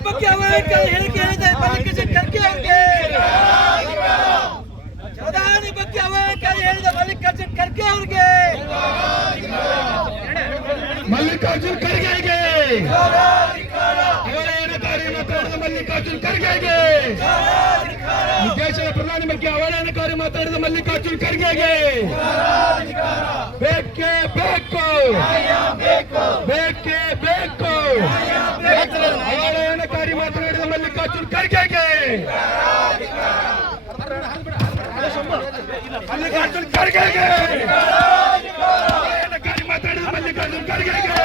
ಪ್ರಧಾನಿ ಬಗ್ಗೆ ಅವಹೇಳನ ಹೇಳಿಕೆ ಹೇಳಿದೆ ಮಲ್ಲಿಕಾರ್ಜುನ್ ಖರ್ಗೆ ಅವರಿಗೆ. ಪ್ರಧಾನಿ ಬಗ್ಗೆ ಅವಹೇಳನ ಹೇಳಿದ ಮಲ್ಲಿಕಾರ್ಜುನ್ ಖರ್ಗೆ ಅವರಿಗೆ. ಮಲ್ಲಿಕಾರ್ಜುನ್ ಖರ್ಗೆಗೆ ಅವಹೇಳನಕಾರಿ ಮಾತಾಡಿದ ಮಲ್ಲಿಕಾರ್ಜುನ್ ಖರ್ಗೆಗೆ. ದೇಶದ ಪ್ರಧಾನಿ ಬಗ್ಗೆ ಅವಹೇಳನಕಾರಿ ಮಾತಾಡಿದ ಮಲ್ಲಿಕಾರ್ಜುನ್ ಖರ್ಗೆಗೆ ಬೇಕೇ ಬೇಕು, ಬೇಕೇ ಬೇಕು. ಅವಹೇಳನಕಾರಿ ಮಾತನಾಡಿದ ಮಲ್ಲಿಕಾರ್ಜುನ್ ಖರ್ಗೆಗೆ ಮಲ್ಲಿಕಾರ್ಜುನ್ ಖರ್ಗೆಗೆ ಅವಹೇಳನಕಾರಿ ಮಾತಾಡಿದ ಮಲ್ಲಿಕಾರ್ಜುನ್ ಖರ್ಗೆಗೆ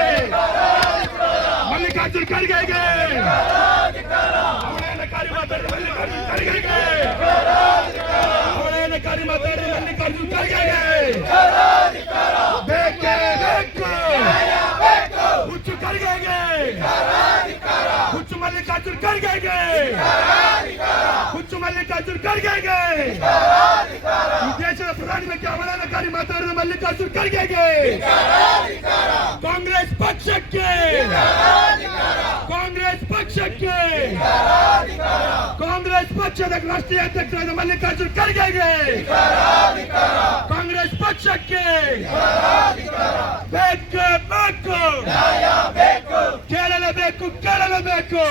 ಮಲ್ಲಿಕಾರ್ಜುನ್ ಖರ್ಗೆಗೆ ಅವಹೇಳನಕಾರಿ ಮಾತಾಡಿದ ಮಲ್ಲಿಕಾರ್ಜುನ್ ಖರ್ಗೆಗೆ ಅವಹೇಳನಕಾರಿ ಮಾತಾಡಿದ ಮಲ್ಲಿಕಾರ್ಜುನ್ ಖರ್ಗೆಗೆ ಬೇಕೇ ಬೇಕು. ಹುಚ್ಚು ಖರ್ಗೆಗೆ, ಹುಚ್ಚು ಮಲ್ಲಿಕಾರ್ಜುನ್ ಖರ್ಗೆಗೆ, ಹುಚ್ಚು ಮಲ್ಲಿಕಾರ್ಜುನ್ ಖರ್ಗೆಗೆ. ಈ ದೇಶದ ಪ್ರಧಾನಿ ಬಗ್ಗೆ ಅವಹೇಳನಕಾರಿ ಮಾತಾಡಿದ ಮಲ್ಲಿಕಾರ್ಜುನ್ ಖರ್ಗೆಗೆ ಕಾಂಗ್ರೆಸ್ ಪಕ್ಷಕ್ಕೆ, ಕಾಂಗ್ರೆಸ್ ಪಕ್ಷಕ್ಕೆ, ಕಾಂಗ್ರೆಸ್ ಪಕ್ಷದ ರಾಷ್ಟ್ರೀಯ ಅಧ್ಯಕ್ಷರಾದ ಮಲ್ಲಿಕಾರ್ಜುನ್ ಖರ್ಗೆಗೆ ಕಾಂಗ್ರೆಸ್ ಪಕ್ಷಕ್ಕೆ ಬೇಕು ಬೇಕು, ಕೇಳಲೇಬೇಕು, ಕೇಳಲೇಬೇಕು,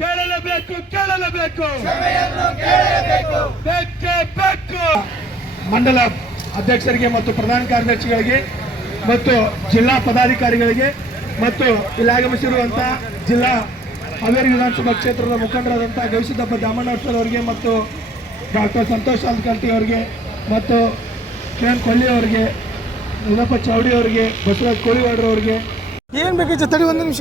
ಕೇಳಲೇಬೇಕು, ಕೇಳಲೇಬೇಕು, ಬೇಕೇ ಬೇಕು. ಮಂಡಲ ಅಧ್ಯಕ್ಷರಿಗೆ ಮತ್ತು ಪ್ರಧಾನ ಕಾರ್ಯದರ್ಶಿಗಳಿಗೆ ಮತ್ತು ಜಿಲ್ಲಾ ಪದಾಧಿಕಾರಿಗಳಿಗೆ ಮತ್ತು ಇಲ್ಲಿ ಆಗಮಿಸಿರುವಂತಹ ಜಿಲ್ಲಾ ಹಾವೇರಿ ವಿಧಾನಸಭಾ ಕ್ಷೇತ್ರದ ಮುಖಂಡರಾದಂತಹ ಗವಿಸಿದ್ದಪ್ಪ ದಾಮಣ್ಣವರ್ ಅವರಿಗೆ ಮತ್ತು ಡಾಕ್ಟರ್ ಸಂತೋಷ್ ಅಲ್ಕಲ್ಟಿ ಅವರಿಗೆ ಮತ್ತು ಕಿರಣ್ ಕೊಲ್ಲಿ ಅವರಿಗೆ, ನಿಲಪ್ಪ ಚೌಡಿ ಅವರಿಗೆ, ಬಸವರಾಜ್ ಕೋಳಿವಾಡ್ರ ಅವರಿಗೆ ಏನ್ ಬೇಕಿತ್ತು ತಡಿ ಒಂದು ನಿಮಿಷ.